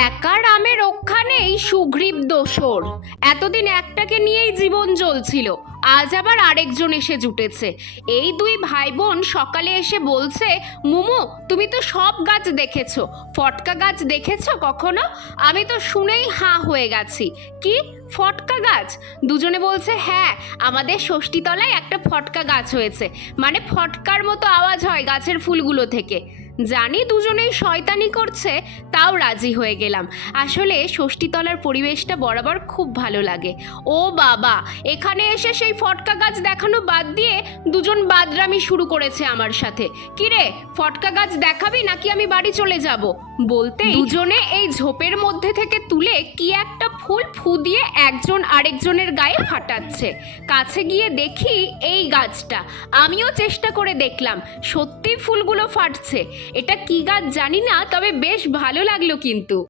একা রামে রক্ষা নেই সুগ্রীব দোসর। এতদিন একটাকে নিয়েই জীবন জ্বলছিল, আজ আবার আরেকজন এসে জুটেছে। এই দুই ভাই বোন সকালে এসে বলছে, মুমু, তুমি তো সব গাছ দেখেছ। ফটকা গাছ দেখেছ কখনো? আমি তো শুনেই হাঁ হয়ে গেছি। কি? ফটকা গাছ? দুজনে বলছে হ্যাঁ আমাদের ষষ্ঠীতলায় একটা ফটকা গাছ হয়েছে। মানে ফটকার মতো আওয়াজ হয় গাছের ফুলগুলো থেকে। জানি দুজনেই শয়তানি করছে, তাও রাজি হয়ে গেলাম। আসলে ষষ্ঠীতলার পরিবেশটা বরাবর খুব ভালো লাগে। ও বাবা এখানে এসে সেই ফটকা গাছ দেখানো বাদ দিয়ে দুজন বাদরামি শুরু করেছে আমার সাথে। কিরে ফটকা গাছ দেখাবি নাকি আমি বাড়ি চলে যাব? বলতে দুজনে এই ঝোপের মধ্যে থেকে তুলে কি একটা ফুল ফু দিয়ে একজন আরেকজনের গায়ে ফাটাচ্ছে। কাছে গিয়ে দেখি এই গাছটা। আমিও চেষ্টা করে দেখলাম সত্যি ফুলগুলো ফাটছে। এটা কি গাছ জানি না তবে বেশ ভালো লাগল কিন্তু।